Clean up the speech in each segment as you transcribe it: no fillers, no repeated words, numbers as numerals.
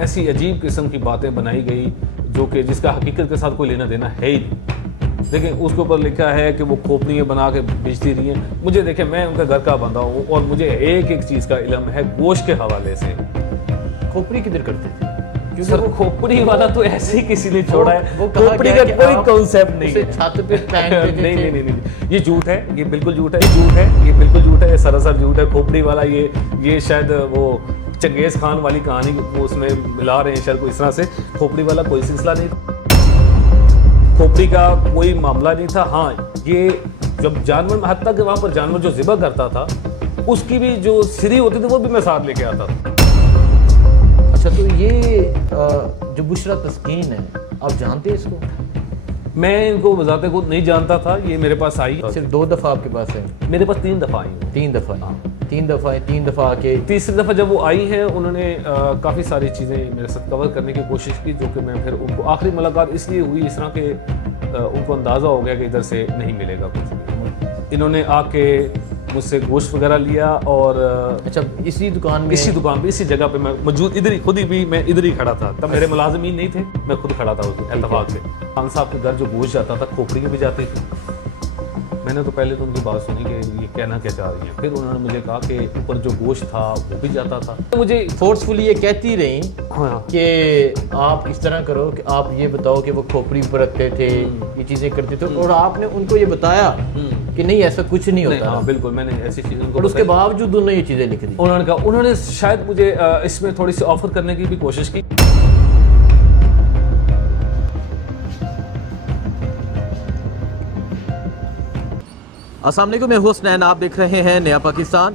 ऐसी अजीब किस्म की बातें बनाई गई जो कि जिसका हकीकत के साथ कोई लेना देना है ही नहीं। लेकिन उसके ऊपर लिखा है कि वो खोपड़ियाँ बना के बेचती रही हैं। मुझे देखे, मैं उनका घर का बंदा हूँ और मुझे एक एक चीज़ का इल्म है गोश्त के हवाले से। खोपड़ी किधर करते थे? सर खोपड़ी वाला तो ऐसे ही किसी ने छोड़ा है, वो खोपड़ी का कोई कॉन्सेप्ट नहीं है। छत पे पहनते थे। नहीं, ये झूठ है, ये बिल्कुल झूठ है, ये बिल्कुल झूठ है, सरासर झूठ है। खोपड़ी वाला ये शायद वो चंगेज खान वाली कहानी वो उसमें मिला रहे हैं शायद कोई इस तरह से। खोपड़ी वाला कोई सिलसिला नहीं, खोपड़ी का कोई मामला नहीं था। हाँ, ये जब जानवर, हत्ता कि वहाँ पर जानवर जो ज़िबा करता था उसकी भी जो सिरी होती थी वो भी मैं साथ लेके आता था। अच्छा, तो ये जो बुशरा तस्कीन है, आप जानते हैं इसको? मैं इनको बजाते को नहीं जानता था, ये मेरे पास आई सिर्फ 2 दफ़ा आपके पास है? मेरे पास 3 दफ़ा आई। 3 दफ़ा? हाँ, 3 दफ़ा आके तीसरी दफ़ा जब वो आई है उन्होंने काफ़ी सारी चीज़ें मेरे साथ कवर करने की कोशिश की, जो कि मैं फिर उनको आखिरी मुलाकात इसलिए हुई इस तरह के उनको अंदाज़ा हो गया कि इधर से नहीं मिलेगा कुछ। इन्होंने आके मुझसे गोश्त वगैरह लिया और अच्छा, इसी दुकान पे, इसी जगह पे मैं मौजूद, इधर ही खुद ही भी मैं इधर ही खड़ा था। तब मेरे मुलाजिमीन नहीं थे, मैं खुद खड़ा था उस इत्तेफाक से। खान साहब के घर जो गोश्त जाता था खोपड़ी में भी जाती थी। मैंने तो पहले तो उनकी बात सुनी कि ये कहना क्या चाह रही हैं, फिर उन्होंने मुझे कहा कि ऊपर जो गोश्त था वो भी जाता था। तो मुझे फोर्सफुली ये कहती रही हाँ कि आप इस तरह करो कि आप ये बताओ कि वो खोपड़ी पर रखते थे, ये चीज़ें करते थे, और आपने उनको ये बताया कि नहीं ऐसा कुछ नहीं होता। हाँ बिल्कुल, मैंने ऐसी चीज़ें उनको और उसके बावजूद उन्होंने ये चीज़ें लिख दी। उन्होंने कहा, उन्होंने शायद मुझे इसमें थोड़ी सी ऑफर करने की भी कोशिश की। अस्सलाम वालेकुम, मैं हुसनैन, आप देख रहे हैं नया पाकिस्तान।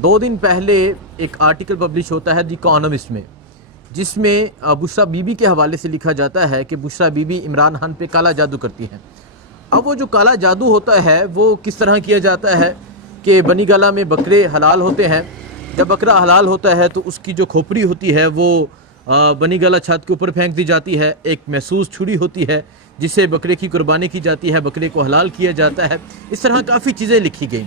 2 दिन पहले एक आर्टिकल पब्लिश होता है द इकोनॉमिस्ट में, जिसमें बुशरा बीबी के हवाले से लिखा जाता है कि बुशरा बीबी इमरान खान पे काला जादू करती हैं। अब वो जो काला जादू होता है वो किस तरह किया जाता है कि बनी गाला में बकरे हलाल होते हैं। जब बकरा हलाल होता है तो उसकी जो खोपड़ी होती है वो बनी गाला छत के ऊपर फेंक दी जाती है। एक महसूस छुरी होती है जिससे बकरे की कुर्बानी की जाती है, बकरे को हलाल किया जाता है। इस तरह काफ़ी चीज़ें लिखी गई।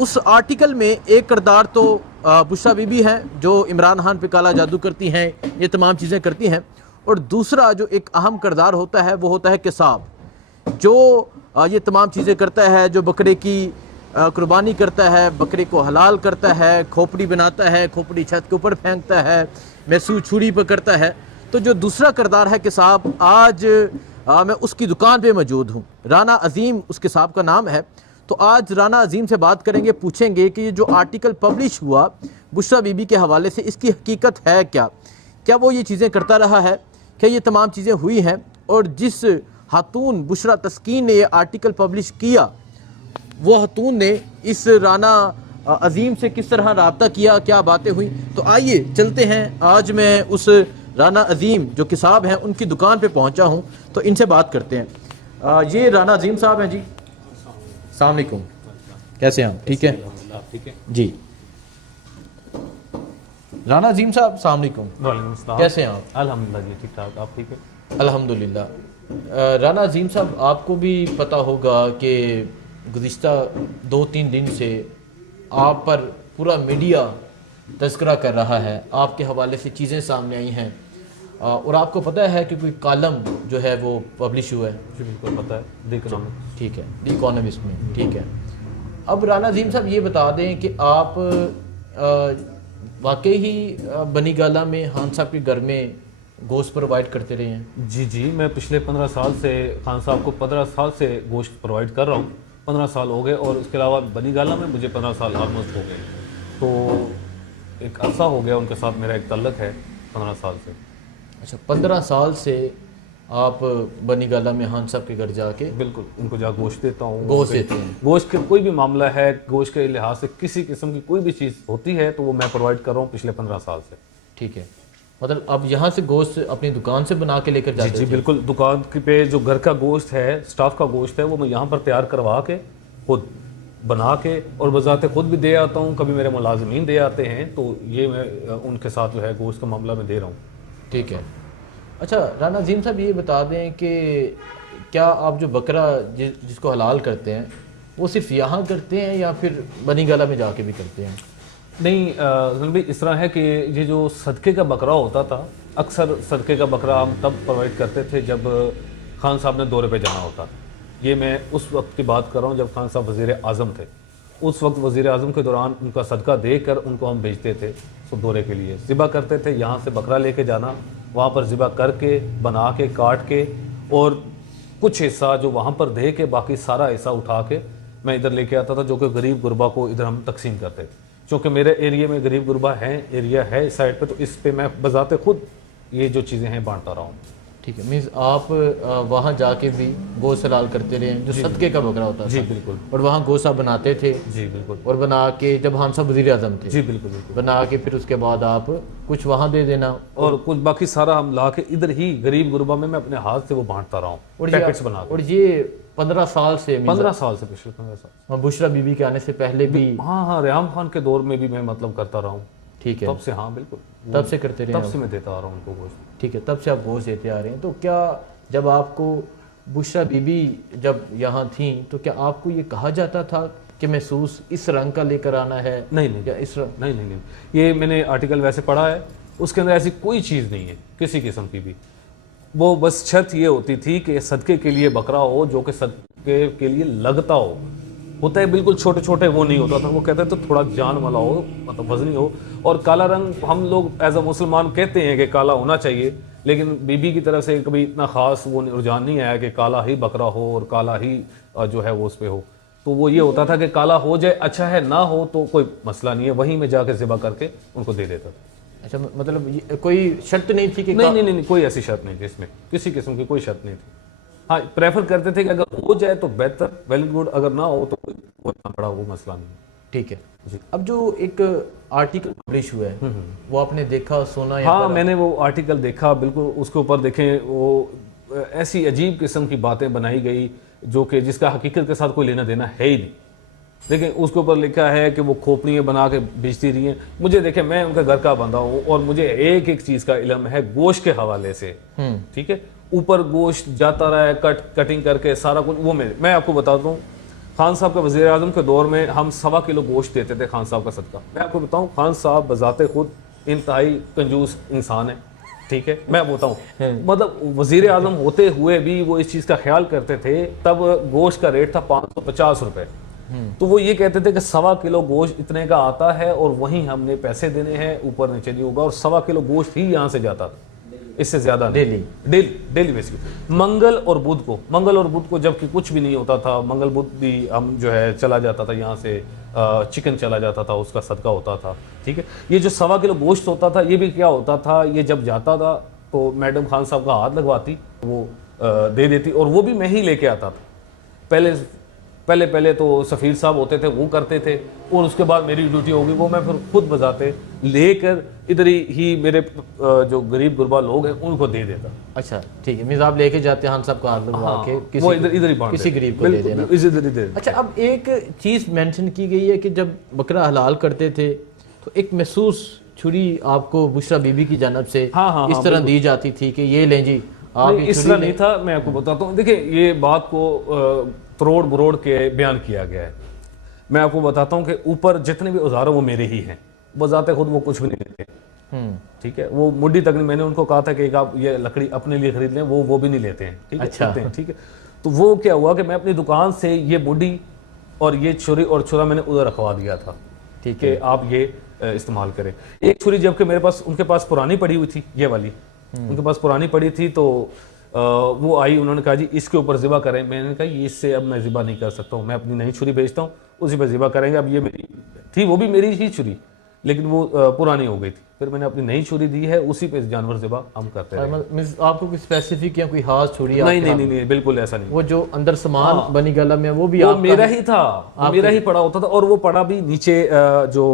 उस आर्टिकल में एक किरदार तो बुशरा बीबी है जो इमरान खान पे काला जादू करती हैं, ये तमाम चीज़ें करती हैं, और दूसरा जो एक अहम किरदार होता है वो होता है किसाब, जो ये तमाम चीज़ें करता है, जो बकरे की कुर्बानी करता है, बकरे को हलाल करता है, खोपड़ी बनाता है, खोपड़ी छत के ऊपर फेंकता है, महसूस छुरी पकड़ता है। तो जो दूसरा किरदार है किसाब, आज मैं उसकी दुकान पे मौजूद हूँ। राना अजीम उस किसाब का नाम है। तो आज राना अजीम से बात करेंगे, पूछेंगे कि ये जो आर्टिकल पब्लिश हुआ बुशरा बीबी के हवाले से, इसकी हकीकत है क्या वो ये चीज़ें करता रहा है, क्या ये तमाम चीज़ें हुई हैं, और जिस खातून बुशरा तस्कीन ने ये आर्टिकल पब्लिश किया वो खातून ने इस राना अजीम से किस तरह रब्ता किया, क्या बातें हुई। तो आइए चलते हैं। आज मैं उस राना अजीम जो किसाब हैं उनकी दुकान पे पहुंचा हूं, तो इनसे बात करते हैं। ये राना अजीम साहब हैं जी। अस्सलाम वालेकुम, कैसे हैं आप? ठीक है, ठीक है जी। राना अजीम साहब, अस्सलाम वालेकुम। वालेकुम अस्सलाम, कैसे हैं आप? अल्हम्दुलिल्लाह जी, ठीक ठाक, आप ठीक है? अल्हम्दुलिल्लाह। राना अजीम साहब, आपको भी पता होगा कि गुज़िश्ता 2-3 दिन से आप पर पूरा मीडिया तज़किरा कर रहा है, आपके हवाले से चीज़ें सामने आई हैं, और आपको पता है कि कोई कॉलम जो है वो पब्लिश हुआ है। जी बिल्कुल पता है, द इकोनॉमिस्ट। ठीक है, द इकोनॉमिस्ट में, ठीक है। अब राना अजीम साहब ये बता दें कि आप वाकई ही बनी गाला में खान साहब के घर में गोश्त प्रोवाइड करते रहे हैं? जी, मैं पिछले 15 साल से खान साहब को 15 साल से गोश्त प्रोवाइड कर रहा हूँ। 15 साल हो गए, और उसके अलावा बनी गाला में मुझे 15 साल ऑलमोस्ट हो गए। तो एक अरसा हो गया उनके साथ मेरा एक ताल्लुक़ है 15 साल से। अच्छा, 15 साल से आप बनी गाला में खान साहब के घर जाके? बिल्कुल, उनको जा गोश्त देता हूँ। गोश्त देते हैं? गोश्त का कोई भी मामला है, गोश्त के लिहाज से किसी किस्म की कोई भी चीज़ होती है तो वो मैं प्रोवाइड कर रहा हूँ पिछले 15 साल से। ठीक है, मतलब अब यहाँ से गोश्त अपनी दुकान से बना के लेकर जाते हैं? जी बिल्कुल, दुकान पे जो घर का गोश्त है, स्टाफ का गोश्त है, वो मैं यहाँ पर तैयार करवा के खुद बना के और बजाते खुद भी दे आता हूँ, कभी मेरे मुलाजिमीन दे आते हैं, तो ये मैं उनके साथ जो है गोश्त का मामला मैं दे रहा हूँ। ठीक है। अच्छा राना अजीम साहब, ये बता दें कि क्या आप जो बकरा जिसको हलाल करते हैं वो सिर्फ यहाँ करते हैं या फिर बनी गाला में जाके भी करते हैं? नहीं जुल्म भाई, इस तरह है कि ये जो सदक़े का बकरा होता था, अक्सर सदक़े का बकरा हम तब प्रोवाइड करते थे जब खान साहब ने दौरे पे जाना होता। ये मैं उस वक्त की बात कर रहा हूँ जब खान साहब वज़ीर आज़म थे। उस वक्त वज़ीर आज़म के दौरान उनका सदका देकर उनको हम भेजते थे तो दौरे के लिए ज़िबा करते थे। यहाँ से बकरा लेके जाना, वहाँ पर ज़िबा करके बना के काट के और कुछ हिस्सा जो वहाँ पर दे के बाकी सारा हिस्सा उठा के मैं इधर लेके आता था, जो कि गरीब गुरबा को इधर हम तकसीम करते थे। क्योंकि मेरे एरिया में गरीब गुरबा एरिया है इस साइड पे, तो इस पे मैं बजाते खुद ये जो चीज़ें हैं बांटता रहा हूँ। ठीक है, मीन्स आप वहाँ जाके भी गोश्त हलाल करते रहे जो सदके का बकरा होता था। जी बिल्कुल। और वहाँ गोश्त आप बनाते थे। जी बिल्कुल। और बना के जब हम सब वज़ीर आज़म थे। जी बिल्कुल बिल्कुल। बना के फिर उसके बाद आप कुछ वहाँ दे देना और कुछ बाकी सारा हम ला के इधर ही गरीब गुरबा में मैं अपने हाथ से वो बांटता रहा हूँ, पैकेट्स बना के। और ये 15 साल से 15 साल से, पिछले 15 साल। बुशरा बीबी के आने से पहले भी? हाँ, रेहाम खान के दौर में भी मैं मतलब करता रहा हूँ। ठीक है, तब से। हाँ बिल्कुल, तब से करते रहे? तब से मैं देता आ रहा हूँ उनको गोश्त। ठीक है, तब से आप गोश्त देते आ रहे हैं। तो क्या जब आपको बुशरा बीबी जब यहाँ थी तो क्या आपको ये कहा जाता था कि महसूस इस रंग का लेकर आना है? नहीं या इस रंग? नहीं, ये मैंने आर्टिकल वैसे पढ़ा है, उसके अंदर ऐसी कोई चीज़ नहीं है किसी किस्म की भी। वो बस शर्त ये होती थी कि सदके के लिए बकरा हो जो कि सदके के लिए लगता हो। होता है बिल्कुल छोटे छोटे वो नहीं होता था, वो कहते तो थोड़ा जान वाला हो, मतलब वजनी हो। और काला रंग हम लोग एज अ मुसलमान कहते हैं कि काला होना चाहिए, लेकिन बीबी की तरफ से कभी इतना ख़ास वो रुझान नहीं आया कि काला ही बकरा हो और काला ही जो है वो उस पर हो। तो वो ये होता था कि काला हो जाए अच्छा है, ना हो तो कोई मसला नहीं है, वहीं में जाके ज़िबा करके उनको दे देता था। अच्छा, मतलब कोई शर्त नहीं थी कि नहीं, कोई ऐसी शर्त नहीं थी इसमें, किसी किस्म की कोई शर्त नहीं थी। हाँ, प्रेफर करते थे कि अगर हो जाए तो बेहतर, वेल गुड, अगर ना हो तो कोई बड़ा वो मसला नहीं। ठीक है। अब जो एक आर्टिकल पब्लिश हुआ है वो आपने देखा, सुना? हाँ, मैंने वो आर्टिकल देखा बिल्कुल। उसके ऊपर देखें वो ऐसी अजीब किस्म की बातें बनाई गई जो कि जिसका हकीकत के साथ कोई लेना देना है ही नहीं। लेकिन उसके ऊपर लिखा है कि वो खोपड़ियाँ बना के बेचती रही हैं। मुझे देखें, मैं उनका घर का बंदा हूँ और मुझे एक एक चीज़ का इल्म है गोश्त के हवाले से। ठीक है, ऊपर गोश्त जाता रहा है कटिंग करके सारा कुछ। वो मैं आपको बताता हूँ, खान साहब के वज़ीर आज़म के दौर में हम 1.25 किलो गोश्त देते थे खान साहब का सदका। मैं आपको बताऊँ, खान साहब बजाते खुद इंतहाई कंजूस इंसान है। ठीक है, मैं बताऊँ, मतलब वज़ीर आज़म होते हुए भी वो इस चीज़ का ख्याल करते थे। तब गोश्त का रेट था 550 रुपये। तो वो ये कहते थे कि 1.25 किलो गोश्त इतने का आता है और वहीं हमने पैसे देने हैं, ऊपर नीचे नहीं होगा। और 1.25 किलो गोश्त ही यहाँ से जाता था, इससे ज्यादा डेली बेसिकली। मंगल और बुध को जबकि कुछ भी नहीं होता था, मंगल बुध भी हम जो है चला जाता था यहाँ से, चिकन चला जाता था, उसका सदका होता था। ठीक है, ये जो 1.25 किलो गोश्त होता था, ये भी क्या होता था, ये जब जाता था तो मैडम खान साहब का हाथ लगवाती, वो दे देती, और वो भी मैं ही लेके आता था। पहले तो सफ़ीर साहब होते थे, वो करते थे, और उसके बाद मेरी ड्यूटी होगी, वो मैं फिर खुद बजाते लेकर इधर ही मेरे जो गरीब गुरबा लोग हैं उनको दे देता। अच्छा, ठीक है, मीन्स आप लेके जाते हैं हम सबको हाथ लगवा के वो इधर ही किसी गरीब को दे देना। इधर। अच्छा, अब एक चीज़ मेंशन की गई है कि जब बकरा हलाल करते थे तो एक महसूस छुरी आपको बुशरा बीबी की जानब से इस तरह दी जाती थी कि ये लें जी आप। इस तरह नहीं था, मैं आपको बताता हूँ। देखिए, ये बात को तरोड़ बरोड़ के बयान किया गया है। मैं आपको बताता हूँ कि ऊपर जितने भी औजार हैं वो मेरे ही हैं, बजाते खुद वो कुछ भी नहीं लेते। ठीक है, वो मुड्डी तक नहीं। मैंने उनको कहा था कि आप ये लकड़ी अपने लिए खरीद लें, वो भी नहीं लेते हैं। ठीक है, अच्छा। ठीक है। तो वो क्या हुआ कि मैं अपनी दुकान से ये मुड्डी और ये छुरी और छुरा मैंने उधर रखवा दिया था। ठीक है, आप ये इस्तेमाल करें। एक छुरी जबकि मेरे पास, उनके पास पुरानी पड़ी हुई थी, ये वाली उनके पास पुरानी पड़ी थी, तो वो आई, उन्होंने कहा जी इसके ऊपर ज़िबा करें। मैंने कहा ये इससे अब मैं ज़िबा नहीं कर सकता हूँ, मैं अपनी नई छुरी भेजता हूँ, उसी पर ज़िबा करेंगे। अब ये मेरी थी, वो भी मेरी ही छुरी, लेकिन वो पुरानी हो गई थी। फिर मैंने अपनी नई छुरी दी है, उसी पे जानवर ज़िबा हम करते हैं। आपको कोई स्पेसिफिक या कोई खास छुरी? नहीं, बिल्कुल ऐसा नहीं। वो जो अंदर सामान बनी गला में वो भी मेरा ही था, मेरा ही पड़ा होता था। और वो पड़ा भी नीचे जो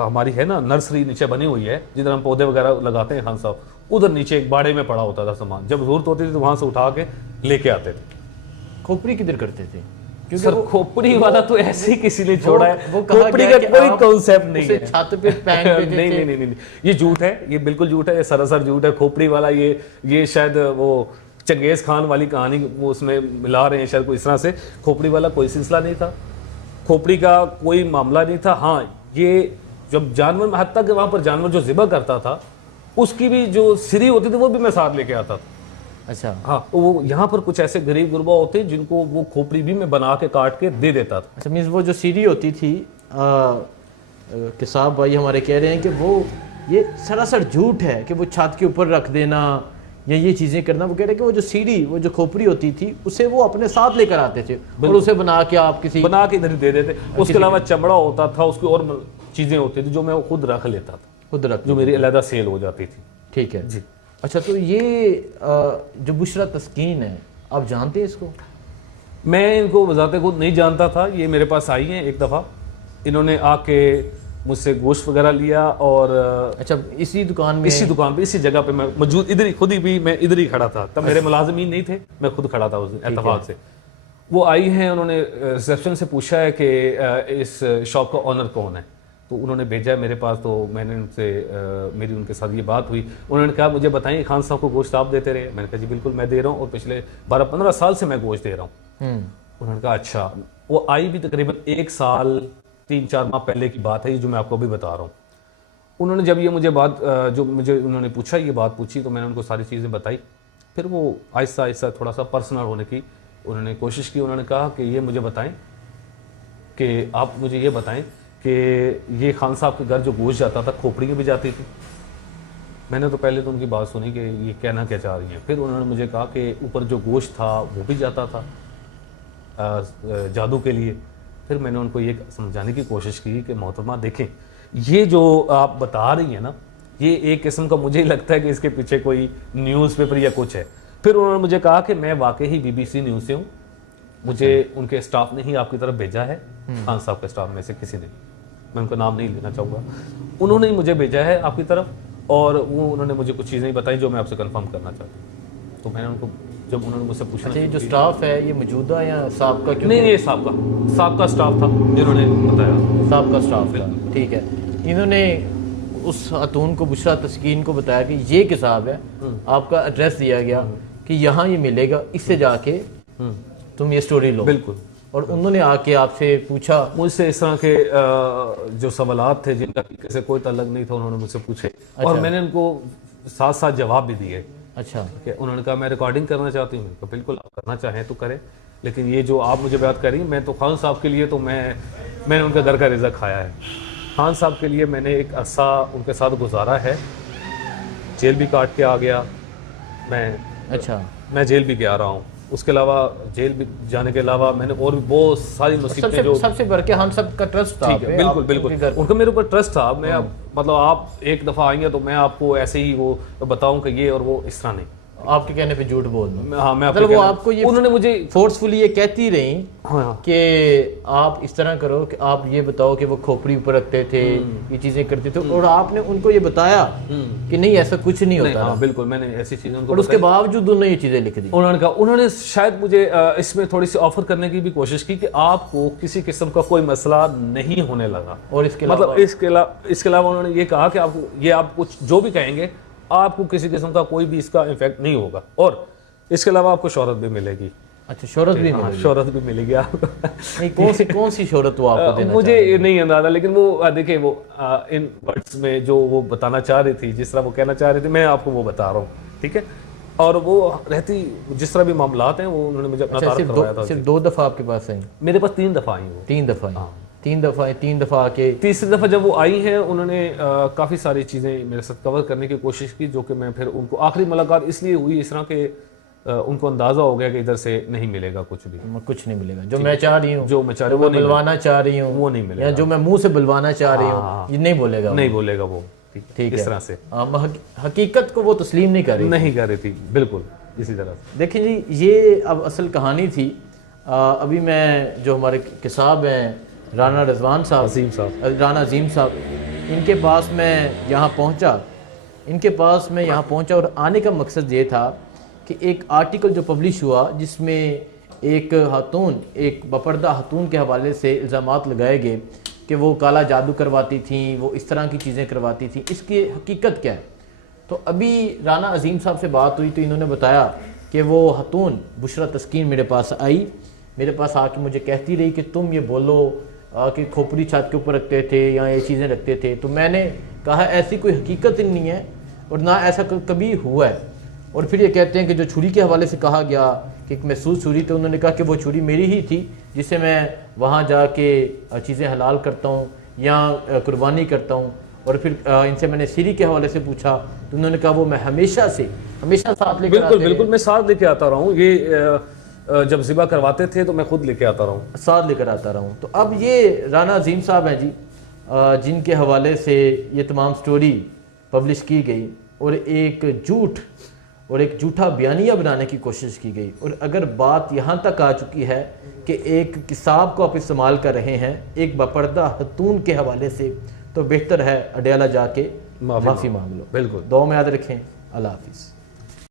हमारी है ना नर्सरी नीचे बनी हुई है, जिधर हम पौधे वगैरह लगाते हैं खान साहब, उधर नीचे एक बाड़े में पड़ा होता था सामान। जब जरूरत होती थी तो वहां से उठा के लेके आते थे। खोपड़ी किधर करते थे? क्योंकि सर खोपड़ी वाला तो ऐसे ही किसी ने छोड़ा है, वो खोपड़ी का कोई कॉन्सेप्ट नहीं है। छत पे नहीं, ये झूठ है, ये बिल्कुल झूठ है, ये सरासर झूठ है। खोपड़ी वाला ये शायद वो चंगेज खान वाली कहानी वो उसमें मिला रहे हैं शायद, कोई इस तरह से। खोपड़ी वाला कोई सिलसिला नहीं था, खोपड़ी का कोई मामला नहीं था। हाँ, ये जब जानवर, हत्ता कि वहाँ पर जानवर जो ज़िबा करता था उसकी भी जो सिरी होती थी वो भी मैं साथ लेके आता था। अच्छा हाँ, वो यहाँ पर कुछ ऐसे गरीब गुरबा होते हैं जिनको वो खोपड़ी भी मैं बना के काट के दे देता था। अच्छा, मीन्स वो जो सीढ़ी होती थी किसाब भाई हमारे कह रहे हैं कि वो ये सरासर झूठ है कि वो छत के ऊपर रख देना या ये चीज़ें करना। वो कह रहे हैं कि वो जो सीढ़ी, वो जो खोपड़ी होती थी उसे वो अपने साथ लेकर आते थे और उसे बना के आप किसी बना के इधर ही दे देते। उसके अलावा चमड़ा होता था, उसकी और चीज़ें होती थी जो मैं खुद रख लेता था, खुद रख, जो मेरी अलहदा सेल हो जाती थी। ठीक है जी। अच्छा, तो ये जो बुशरा तस्कीन है, आप जानते हैं इसको? मैं इनको वजाते खुद नहीं जानता था। ये मेरे पास आई हैं एक दफ़ा, इन्होंने आके मुझसे गोश्त वगैरह लिया और अच्छा, इसी दुकान में, इसी दुकान पे, इसी जगह पे मैं मौजूद, इधर ही खुद ही भी मैं इधर ही खड़ा था। तब मेरे मुलाजिमीन नहीं थे, मैं खुद खड़ा था उस दिन इत्तेफाक से। वो आई हैं, उन्होंने रिसेप्शन से पूछा है कि इस शॉप का ऑनर कौन है, तो उन्होंने भेजा है मेरे पास। तो मैंने उनसे मेरी उनके साथ ये बात हुई। उन्होंने कहा मुझे बताएं खान साहब को गोश्त आप देते रहे? मैंने कहा जी बिल्कुल मैं दे रहा हूँ और पिछले 12-15 साल से मैं गोश्त दे रहा हूँ। उन्होंने कहा अच्छा। वो आई भी तकरीबन 1 साल 3-4 माह पहले की बात है ये जो मैं आपको अभी बता रहा हूँ। उन्होंने जब ये मुझे बात जो मुझे उन्होंने पूछा, ये बात पूछी, तो मैंने उनको सारी चीज़ें बताई। फिर वो आहिस्ता आहिस्ता थोड़ा सा पर्सनल होने की उन्होंने कोशिश की। उन्होंने कहा कि ये मुझे बताएं कि आप मुझे ये बताएं कि ये खान साहब के घर जो गोश्त जाता था खोपड़ियाँ भी जाती थी। मैंने तो पहले तो उनकी बात सुनी कि ये कहना क्या चाह रही हैं। फिर उन्होंने मुझे कहा कि ऊपर जो गोश्त था वो भी जाता था जादू के लिए। फिर मैंने उनको ये समझाने की कोशिश की कि मोहतरमा देखें, ये जो आप बता रही हैं ना, ये एक किस्म का मुझे लगता है कि इसके पीछे कोई न्यूज़पेपर या कुछ है। फिर उन्होंने मुझे कहा कि मैं वाकई ही BBC न्यूज़ से हूँ, मुझे उनके स्टाफ ने ही आपकी तरफ भेजा है, खान साहब के स्टाफ में से किसी ने, मैं उनका नाम नहीं लेना चाहूँगा, उन्होंने ही मुझे भेजा है आपकी तरफ। और वो उन्होंने मुझे कुछ चीज़ें बताई जो मैं आपसे कंफर्म करना चाहता हूँ। तो मैंने उनको, जब उन्होंने मुझसे पूछा, अच्छा, ये जो स्टाफ है ये मौजूदा या साहब का? नहीं, ये साहब का स्टाफ था जिन्होंने बताया, साहब का स्टाफ था, ठीक है। इन्होंने उस खातून को, बुशरा तस्कीन को बताया कि ये किताब है, आपका एड्रेस दिया गया कि यहाँ ये मिलेगा, इससे जाके तुम ये स्टोरी लो। बिल्कुल। और उन्होंने आके आपसे पूछा, मुझसे इस तरह के जो सवालात थे जिनका किसी कोई तल्लक नहीं था, उन्होंने मुझसे पूछे और मैंने उनको साथ साथ जवाब भी दिए। अच्छा, कि उन्होंने कहा मैं रिकॉर्डिंग करना चाहती हूँ। तो बिल्कुल आप करना चाहें तो करें, लेकिन ये जो आप मुझे बात करी, मैं तो खान साहब के लिए तो मैंने उनका घर का रिज़्क खाया है। खान साहब के लिए मैंने एक अरसा उनके साथ गुजारा है, जेल भी काट के आ गया मैं जेल भी गया रहा हूँ। उसके अलावा जेल भी जाने के अलावा मैंने और भी बहुत सारी मुसीबतें, जो सबसे बढ़ के हम सब का ट्रस्ट था। ठीक है, बिल्कुल उनका मेरे ऊपर ट्रस्ट था। मैं मतलब आप एक दफ़ा आएंगे तो मैं आपको ऐसे ही वो बताऊं कि ये और वो, इस तरह नहीं, आपके कहने पे झूठ बोल दूं। हाँ, मैं मतलब वो आपको ये उन्होंने मुझे फोर्सफुली ये कहती रही हाँ, कि आप इस तरह करो कि आप ये बताओ कि वो खोपड़ी ऊपर रखते थे, ये चीजें करते थे, और आपने उनको ये बताया कि नहीं ऐसा कुछ नहीं होता। हाँ, बिल्कुल मैंने ऐसी चीजें उनको, और उसके बावजूद उन्होंने ये चीजें लिख दी। उन्होंने कहा, उन्होंने शायद मुझे इसमें थोड़ी सी ऑफर करने की भी कोशिश की कि आपको किसी किस्म का कोई मसला नहीं होने लगा। और इसके मतलब इसके अलावा उन्होंने ये कहा कि आपको ये, आप कुछ जो भी कहेंगे आपको किसी किस्म का कोई भी इसका इफेक्ट नहीं होगा, और इसके अलावा आपको शोहरत भी मिलेगी। अच्छा, शोहरत भी मिलेगी? शोहरत भी मिलेगी आपको। नहीं, कौन सी शोहरत वो आपको देना मुझे नहीं अंदाजा, लेकिन वो देखिए वो इन वर्ड्स में जो वो बताना चाह रही थी, जिस तरह वो कहना चाह रही थी, मैं आपको वो बता रहा हूँ, ठीक है। और वो रहती जिस तरह भी मामलात हैं, वो उन्होंने मुझे अपना तारुफ करवाया था। सिर्फ 2 दफा आपके पास आई? मेरे पास 3 दफा आई वो। 3 दफा? 3 दफा आके तीसरी दफा जब वो आई हैं, उन्होंने काफ़ी सारी चीज़ें मेरे साथ कवर करने की कोशिश की, जो कि मैं फिर उनको, आखिरी मुलाकात इसलिए हुई इस तरह के उनको अंदाजा हो गया कि इधर से नहीं मिलेगा कुछ नहीं मिलेगा, जो मैं चाह रही हूँ, जो मैं चाह रही हूँ, वो बुलवाना चाह रही हूँ, वो नहीं मिलेगा, या जो मैं मुंह से बुलवाना चाह रही हूँ, ये नहीं बोलेगा वो। ठीक है, इस तरह से हकीकत को वो तस्लीम नहीं कर रही थी। बिल्कुल इसी तरह से। देखिए जी, ये अब असल कहानी थी। अभी मैं, जो हमारे किसाब हैं राना रिजवान साहब, राना अजीम साहब, इनके पास मैं यहाँ पहुँचा और आने का मकसद ये था कि एक आर्टिकल जो पब्लिश हुआ जिसमें एक बपर्दा खातून के हवाले से इल्ज़ामात लगाए गए कि वो काला जादू करवाती थी, वो इस तरह की चीज़ें करवाती थी, इसकी हकीकत क्या है। तो अभी राना अजीम साहब से बात हुई तो इन्होंने बताया कि वो खातून बुशरा तस्कीन मेरे पास आई, मेरे पास आके मुझे कहती रही कि तुम ये बोलो कि खोपड़ी छत के ऊपर रखते थे या ये चीज़ें रखते थे, तो मैंने कहा ऐसी कोई हकीकत ही नहीं है और ना ऐसा कभी हुआ है। और फिर ये कहते हैं कि जो छुरी के हवाले से कहा गया कि एक महसूस छुरी, तो उन्होंने कहा कि वो छुरी मेरी ही थी जिसे मैं वहाँ जाके चीज़ें हलाल करता हूँ या कुर्बानी करता हूँ। और फिर इनसे मैंने सीरी के हवाले से पूछा तो उन्होंने कहा वो मैं हमेशा साथ लेकर बिल्कुल बिल्कुल मैं साथ लेके आता रहा हूँ। ये जब ज़िबा करवाते थे तो मैं खुद लेके आता रहा हूँ, साथ लेकर आता रहा हूँ। तो अब ये राना अजीम साहब हैं जी, जिनके हवाले से ये तमाम स्टोरी पब्लिश की गई और एक झूठा बयानिया बनाने की कोशिश की गई। और अगर बात यहाँ तक आ चुकी है कि एक किताब को आप इस्तेमाल कर रहे हैं एक बापर्दा खतून के हवाले से, तो बेहतर है अडयाला जाके माफ़ी मांग लो। बिल्कुल। दुआ में याद रखें। अल्लाह हाफिज़।